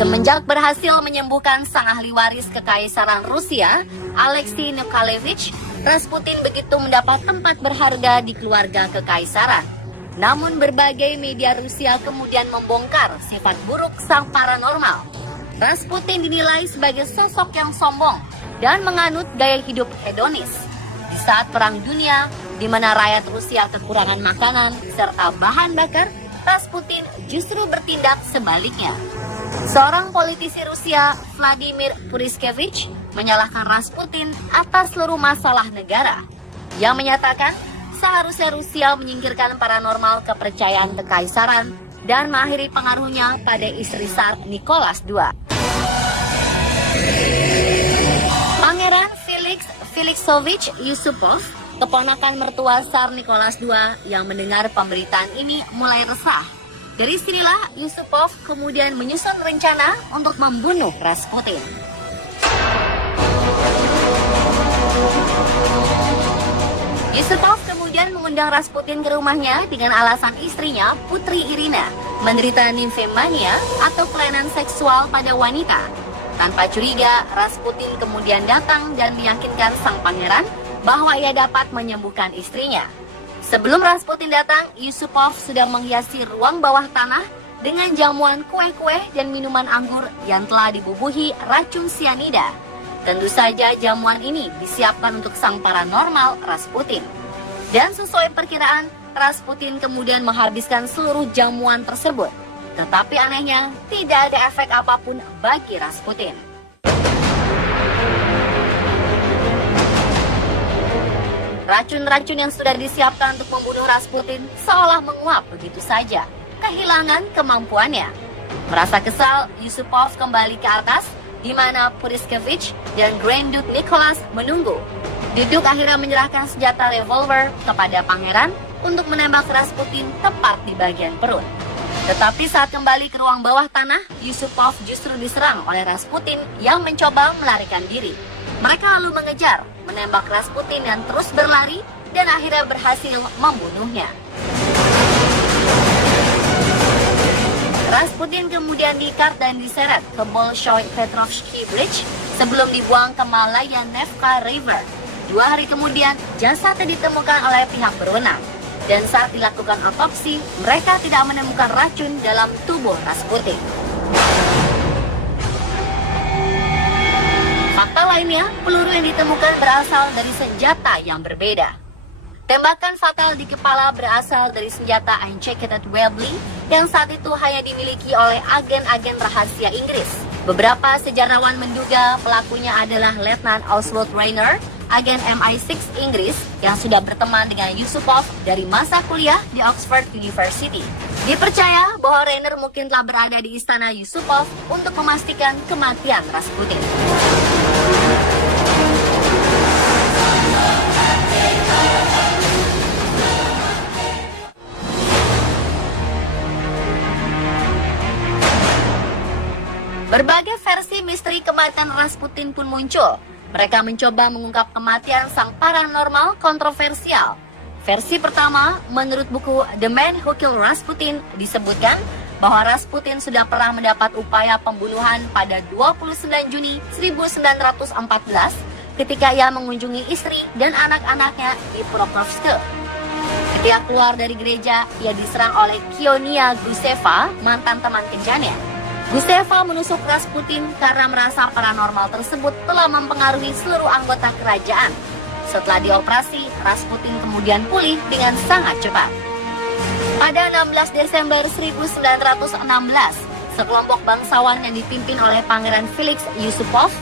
Semenjak berhasil menyembuhkan sang ahli waris kekaisaran Rusia, Alexei Nikolaevich, Rasputin begitu mendapat tempat berharga di keluarga kekaisaran. Namun berbagai media Rusia kemudian membongkar sifat buruk sang paranormal. Rasputin dinilai sebagai sosok yang sombong dan menganut gaya hidup hedonis. Di saat Perang Dunia, di mana rakyat Rusia kekurangan makanan serta bahan bakar, Rasputin justru bertindak sebaliknya. Seorang politisi Rusia, Vladimir Puriskevich, menyalahkan Rasputin atas seluruh masalah negara. Yang menyatakan seharusnya Rusia menyingkirkan paranormal kepercayaan kekaisaran dan mengakhiri pengaruhnya pada istri Tsar Nicholas II. Pangeran Felix Felixovich Yusupov, keponakan mertua Tsar Nicholas II yang mendengar pemberitaan ini mulai resah. Dari sinilah Yusupov kemudian menyusun rencana untuk membunuh Rasputin. Yusupov kemudian mengundang Rasputin ke rumahnya dengan alasan istrinya, Putri Irina, menderita nymphomania atau kelainan seksual pada wanita. Tanpa curiga, Rasputin kemudian datang dan meyakinkan sang pangeran bahwa ia dapat menyembuhkan istrinya. Sebelum Rasputin datang, Yusupov sudah menghiasi ruang bawah tanah dengan jamuan kue-kue dan minuman anggur yang telah dibubuhi racun sianida. Tentu saja jamuan ini disiapkan untuk sang paranormal Rasputin. Dan sesuai perkiraan, Rasputin kemudian menghabiskan seluruh jamuan tersebut. Tetapi anehnya, tidak ada efek apapun bagi Rasputin. Racun-racun yang sudah disiapkan untuk membunuh Rasputin seolah menguap begitu saja, kehilangan kemampuannya. Merasa kesal, Yusupov kembali ke atas, di mana Puriskevich dan Grand Duke Nicholas menunggu. Duke akhirnya menyerahkan senjata revolver kepada pangeran untuk menembak Rasputin tepat di bagian perut. Tetapi saat kembali ke ruang bawah tanah, Yusupov justru diserang oleh Rasputin yang mencoba melarikan diri. Mereka lalu mengejar, menembak Rasputin yang terus berlari dan akhirnya berhasil membunuhnya. Rasputin kemudian diikat dan diseret ke Bolshoi Petrovsky Bridge sebelum dibuang ke Malaya Nevka River. 2 hari kemudian, jasadnya ditemukan oleh pihak berwenang. Dan saat dilakukan otopsi, mereka tidak menemukan racun dalam tubuh Rasputin. Fakta lainnya, peluru yang ditemukan berasal dari senjata yang berbeda. Tembakan fatal di kepala berasal dari senjata Unchecked Webley yang saat itu hanya dimiliki oleh agen-agen rahasia Inggris. Beberapa sejarawan menduga pelakunya adalah Letnan Oswald Rayner, agen MI6 Inggris yang sudah berteman dengan Yusupov dari masa kuliah di Oxford University. Dipercaya bahwa Rayner mungkin telah berada di istana Yusupov untuk memastikan kematian Rasputin. Berbagai versi misteri kematian Rasputin pun muncul. Mereka mencoba mengungkap kematian sang paranormal kontroversial. Versi pertama, menurut buku The Man Who Killed Rasputin, disebutkan bahwa Rasputin sudah pernah mendapat upaya pembunuhan pada 29 Juni 1914 ketika ia mengunjungi istri dan anak-anaknya di Pokrovsk. Ketika keluar dari gereja, ia diserang oleh Kionia Guseva, mantan teman kencannya. Guseva menusuk Rasputin karena merasa paranormal tersebut telah mempengaruhi seluruh anggota kerajaan. Setelah dioperasi, Rasputin kemudian pulih dengan sangat cepat. Pada 16 Desember 1916, sekelompok bangsawan yang dipimpin oleh Pangeran Felix Yusupov,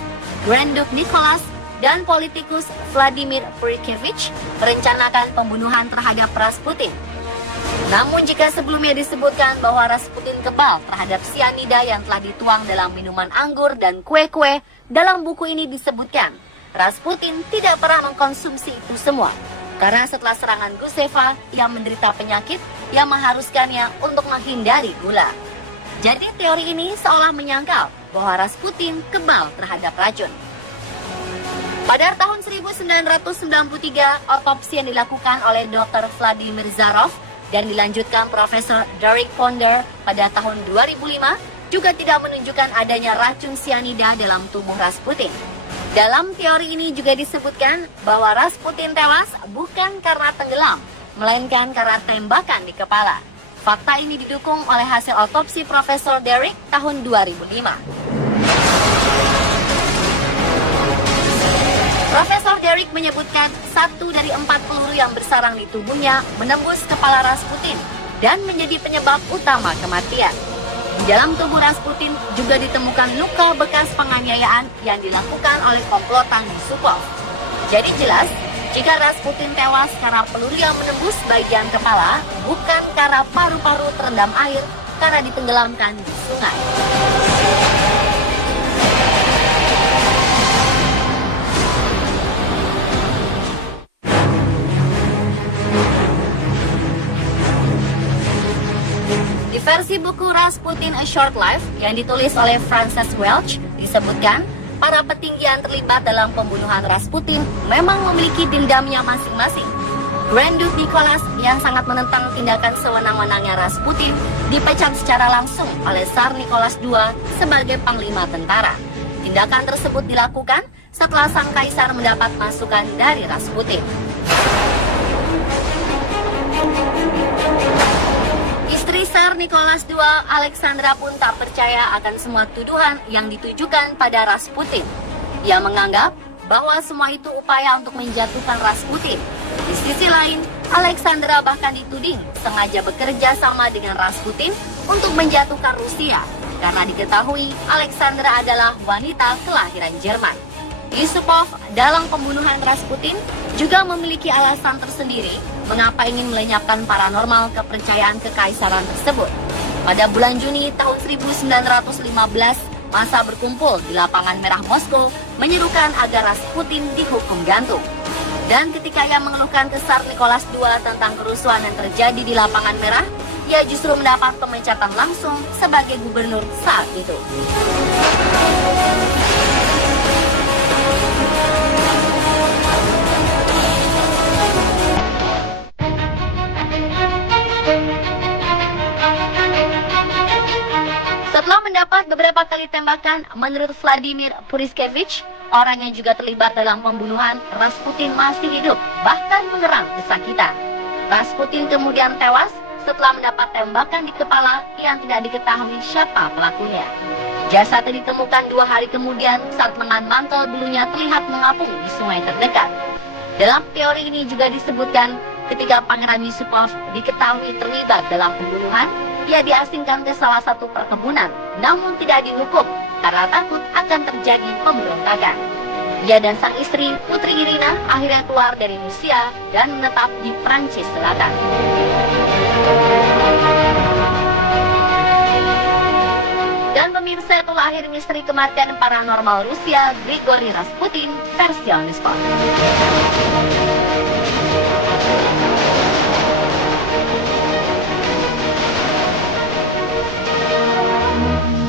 Grand Duke Nicholas, dan politikus Vladimir Puriskevich merencanakan pembunuhan terhadap Rasputin. Namun jika sebelumnya disebutkan bahwa Rasputin kebal terhadap sianida yang telah dituang dalam minuman anggur dan kue-kue, dalam buku ini disebutkan Rasputin tidak pernah mengkonsumsi itu semua. Karena setelah serangan Guseva, ia menderita penyakit yang mengharuskannya untuk menghindari gula. Jadi teori ini seolah menyangkal bahwa Rasputin kebal terhadap racun. Pada tahun 1993, otopsi yang dilakukan oleh Dr. Vladimir Zarov dan dilanjutkan Profesor Derek Ponder pada tahun 2005 juga tidak menunjukkan adanya racun sianida dalam tubuh Rasputin. Dalam teori ini juga disebutkan bahwa Rasputin tewas bukan karena tenggelam, melainkan karena tembakan di kepala. Fakta ini didukung oleh hasil otopsi Profesor Derrick tahun 2005. Profesor Derrick menyebutkan 1 dari 4 peluru yang bersarang di tubuhnya menembus kepala Rasputin dan menjadi penyebab utama kematian. Di dalam tubuh Rasputin juga ditemukan luka bekas penganiayaan yang dilakukan oleh komplotan Yusupov. Jadi jelas, jika Rasputin tewas karena peluru yang menembus bagian kepala, bukan karena paru-paru terendam air karena ditenggelamkan di sungai. Di versi buku Rasputin A Short Life yang ditulis oleh Frances Welch, disebutkan para petinggi yang terlibat dalam pembunuhan Rasputin memang memiliki dendamnya masing-masing. Grand Duke Nicholas yang sangat menentang tindakan sewenang-wenangnya Rasputin dipecat secara langsung oleh Tsar Nicholas II sebagai panglima tentara. Tindakan tersebut dilakukan setelah sang kaisar mendapat masukan dari Rasputin. Istri Tsar Nicholas II, Alexandra pun tak percaya akan semua tuduhan yang ditujukan pada Rasputin. Ia menganggap bahwa semua itu upaya untuk menjatuhkan Rasputin. Di sisi lain, Alexandra bahkan dituding sengaja bekerja sama dengan Rasputin untuk menjatuhkan Rusia, karena diketahui Alexandra adalah wanita kelahiran Jerman. Yusupov dalam pembunuhan Rasputin juga memiliki alasan tersendiri mengapa ingin melenyapkan paranormal kepercayaan kekaisaran tersebut. Pada bulan Juni tahun 1915, massa berkumpul di Lapangan Merah Moskow menyerukan agar Rasputin dihukum gantung. Dan ketika ia mengeluhkan ke Tsar Nicholas II tentang kerusuhan yang terjadi di Lapangan Merah, ia justru mendapat pemecatan langsung sebagai gubernur saat itu. Setelah mendapat beberapa kali tembakan, menurut Vladimir Puriskevich, orang yang juga terlibat dalam pembunuhan, Rasputin masih hidup, bahkan mengerang kesakitan. Rasputin kemudian tewas setelah mendapat tembakan di kepala yang tidak diketahui siapa pelakunya. Jasadnya ditemukan 2 hari kemudian saat lengan mantel bulunya terlihat mengapung di sungai terdekat. Dalam teori ini juga disebutkan ketika Pangeran Yusupov diketahui terlibat dalam pembunuhan, ia diasingkan ke salah satu perkebunan, namun tidak dihukum karena takut akan terjadi pemberontakan. Ia dan sang istri, Putri Irina, akhirnya keluar dari Rusia dan menetap di Prancis Selatan. Dan pemirsa, itulah akhir misteri kematian paranormal Rusia, Grigori Rasputin, versi On The Spot.